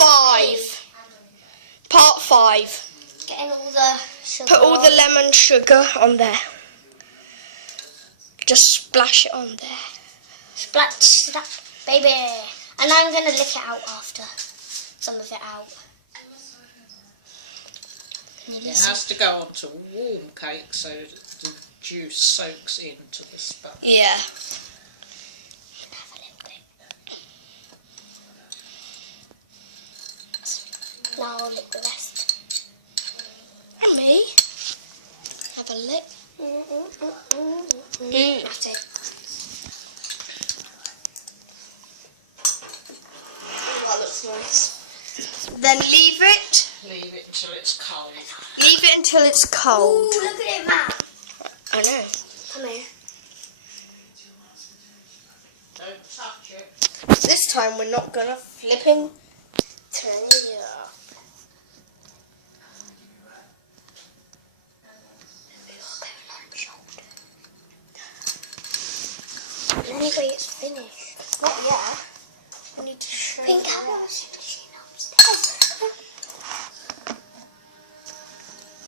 5. Part 5. Getting all the sugar. Put all the lemon sugar on there. Just splash it on there. Splash that, baby. And I'm going to lick it out after. Some of it out. It has to go onto a warm cake so that the juice soaks into the sponge. Yeah. Now I'll lick the rest. And me. Have a lick. That's it. That looks nice. Then leave it. Leave it until it's cold. Leave it until it's cold. Ooh, look at it, Matt. I know. Come here. Don't touch it. This time we're not gonna flipping turn it up. Anyway, it's finished. Not yet. We need to show Think how